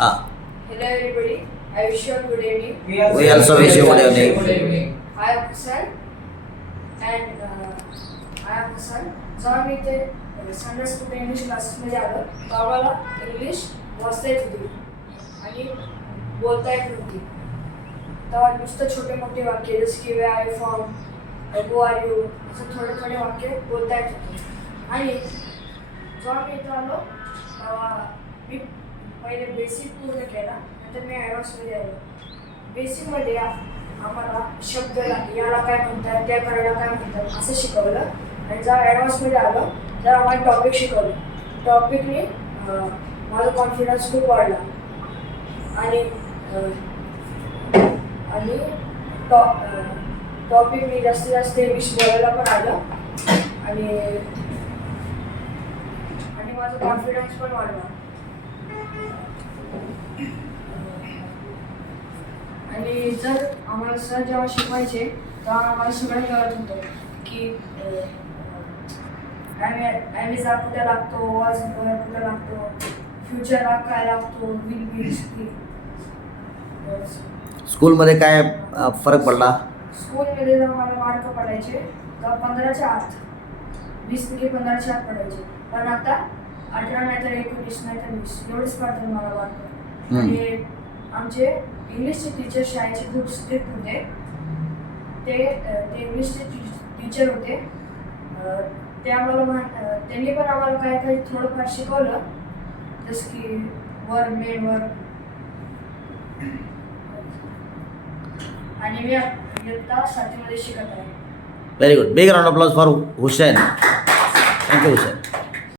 Hello everybody. I wish you a good evening. We also wish you good evening. I am Hassan and I am Hassan. जेव्हा मी इथे Sunday school English क्लासेसमध्ये आलो तेव्हा मला English वाचता येत होती आणि बोलता येत नव्हती. तेव्हा नुसतं छोटे मोठे वाक्य जसे की where I from, who are you असं थोडे थोडे वाक्य बोलता येत होते. आणि जेव्हा मी इथं आलो तेव्हा मी पहिले बेसिक पूर्ण केला, नंतर मी ॲडव्हान्समध्ये आलो. बेसिकमध्ये आम्हाला शब्द याला काय म्हणतात, त्या करायला काय म्हणतात असं शिकवलं. आणि जेव्हा ॲडव्हान्समध्ये आलो तर आम्हाला टॉपिक शिकवलं. टॉपिकने माझा कॉन्फिडन्स खूप वाढला आणि आणि टॉपिकने जास्तीत जास्त इंग्लिश बोलायला पण आलं आणि माझा कॉन्फिडन्स पण वाढला. आणि जर आम्हाला सर जेव्हा शिकवायचे तेव्हा आम्हाला सगळं कळत होतं की ॲमेझा कुठे लागतो, वॉज कुठे लागतो, फ्युचरला काय लागतो, विल बी. स्कूलमध्ये काय फरक पडला? स्कूलमध्ये जेव्हा मला मार्क पडायचे तेव्हा 15च्या आत, 20पैकी 15च्या आत पडायचे. पण आता 18 नाही तर 19 नाही तर 20 एवढेच पडतात मला मार्क. आणि आमचे इंग्लिशचे टीचर शाळेचे खूप स्ट्रिक्ट होते. ते इंग्लिशचे टीचर होते. ते आम्हाला त्यांनी पण आम्हाला काय काही थोडंफार शिकवलं, जसं की वर्ड, मेन वर्ड. आणि मी इयत्ता 7वीमध्ये शिकत आहे. Very good. Big round of applause for Hussain. Thank you, Hussain.